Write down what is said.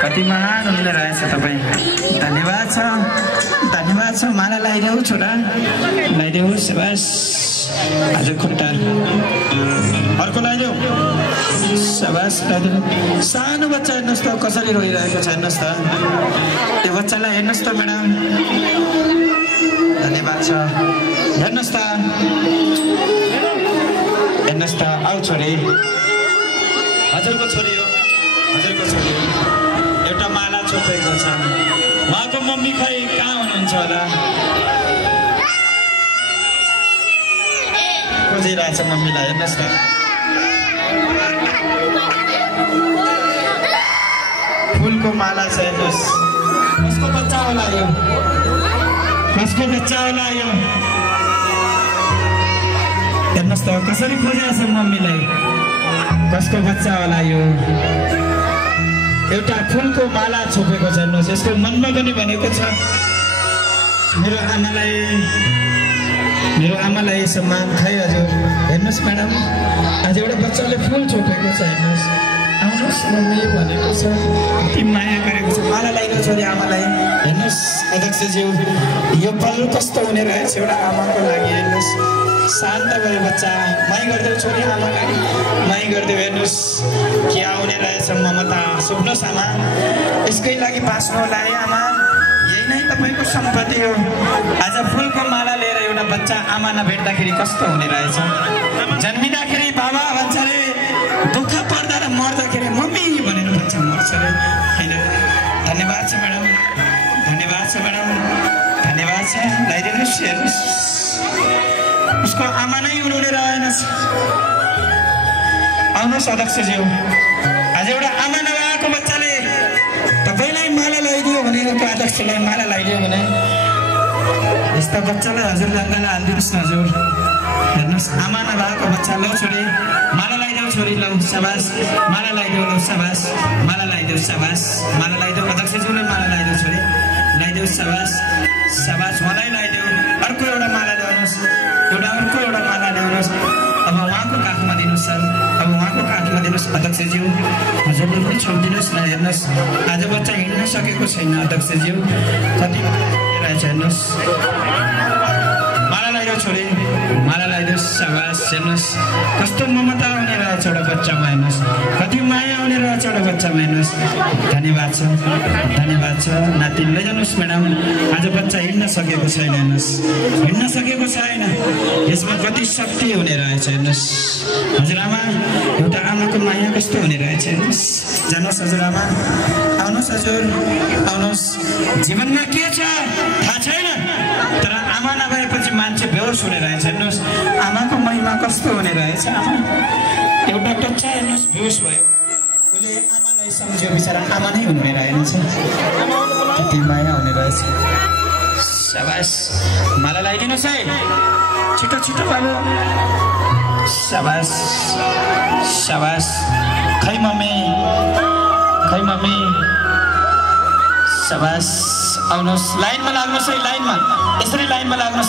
कति महान हुँदै रहेछ तपाईँ। धन्यवाद छ माला लगाइदेऊ छोरा, लगाइदेऊ। शाबास। हजुर खुट्टा अर्को लगाइदेऊ। शाबास लगाइदेऊ। सानो बच्चा हेर्नुहोस् त कसरी रोइरहेको छ, हेर्नुहोस् त त्यो बच्चालाई, हेर्नुहोस् त म्याडम। धन्यवाद छ। हेर्नुहोस् त, हेर्नुहोस् त। आऊ छोरी, हजुरको छोरी हो, हजुरको छोरी हो। एउटा माला छोपेको छ। उहाँको मम्मी खै कहाँ हुनुहुन्छ होला? खोजिरहेछ मम्मीलाई, हेर्नुहोस् त। फुलको माला छ, हेर्नुहोस्। कसको बच्चा होला यो? कसको बच्चा होला यो? हेर्नुहोस् त कसरी खोजिरहेछ मम्मीलाई। कसको बच्चा होला यो? एउटा फुलको माला छोपेको छ, हेर्नुहोस्। यसको मनमा पनि भनेको छ मेरो आमालाई सम्मान। खै हजुर हेर्नुहोस् म्याडम, आज एउटा बच्चाले फुल छोपेको छ, हेर्नुहोस्। आउनुहोस् मम्मी भनेको छ, कति माया गरेको छ। माला लगाइदिएको छोरी आमालाई, हेर्नुहोस्। अध्यक्षज्यू यो पल कस्तो हुने रहेछ एउटा आमाको लागि, हेर्नुहोस्। शान्त भयो बच्चा। मै गरिदेऊ छोरी आमालाई, मै गरिदेऊ। हेर्नुहोस् के आउने रहेछ ममता। सुन्नुहोस् आमा, यसकै लागि बाँच्नु होला है आमा। यही नै तपाईँको सम्पत्ति हो। आज फुलको माला लिएर एउटा बच्चा आमा नभेट्दाखेरि कस्तो हुने रहेछ। जन्मिँदाखेरि बाबा भन्छ अरे, दुःख पर्दा र मर्दाखेरि मम्मी भनेर भन्छ, मर्छ अरे, होइन। धन्यवाद छ म्याडम, धन्यवाद छ म्याडम, धन्यवाद छ। लगाइदिनुहोस्। हेर्नुहोस् उसको आमा नै हुनुहुने रहेनछ। आउनुहोस् अध्यक्षज्यू, आज एउटा आमा नभएको बच्चाले तपाईँलाई माला लगाइदियो भने, एउटा अध्यक्षलाई माला लगाइदियो भने, यस्ता बच्चालाई हजुरले अङ्गाला हालिदिनुहोस् न हजुर। हेर्नुहोस् आमा नभएको बच्चा। लौ छोरी माला लगाइदेऊ छोरी, लौ। शाबास। माला लगाइदेऊ, लौ। शाबास। माला लगाइदेऊ। शाबास। माला लगाइदेऊ। अध्यक्षज्यूले माला लगाइदेऊ छोरी, लगाइदेऊ। शाबास। शाबास। मलाई लगाइदेऊ। अर्को एउटा माला ल्याउनुहोस्, अर्को एउटा माला ल्याउनुहोस्। अब उहाँको काखमा दिनुहोस् सर, अब उहाँको काखमा दिनुहोस् अध्यक्षज्यू। हजुरले पनि छोडिदिनुहोस् न। हेर्नुहोस् आज बच्चा हिँड्न सकेको छैन अध्यक्षज्यू, कति रहेछ हेर्नुहोस्। माला लगाइदेऊ छोरी, माला लगाइदेऊ। शाबास। हेर्नुहोस् कस्तो ममता आउने रहेछ एउटा बच्चामा, हेर्नुहोस् कति माया आउने रहेछ एउटा बच्चामा, हेर्नुहोस्। धन्यवाद छ, धन्यवाद छ। नाति लैजानुहोस् म्याडम। आज बच्चा हिँड्न सकेको छैन, हेर्नुहोस् हिँड्न सकेको छैन। यसमा कति शक्ति हुने रहेछ, हेर्नुहोस्। हजुरआमा, एउटा आमाको माया कस्तो हुने रहेछ, हेर्नुहोस्। जानुहोस् हजुरआमा, आउनुहोस् हजुर, आउनुहोस्। जीवनमा के छ थाहा छैन, तर आमा नभएपछि मान्छे बेहोस हुने रहेछ, हेर्नुहोस्। आमाको महिमा कस्तो हुने रहेछ। आमा एउटा बच्चा हेर्नुहोस् बेहोस भयो, उसले आमा नै सम्झ्यो, बिचरा आमा नै हुने रहेछ। कति माया हुने रहेछ। शाबास। माला लगाइदिनुहोस् है, छिटो छिटो बाबु। शाबास। शाबास। खै मम्मी, खै मम्मी। शाबास। आउनुहोस्, लाइनमा लाग्नुहोस् है, लाइनमा, यसरी लाइनमा लाग्नुहोस्।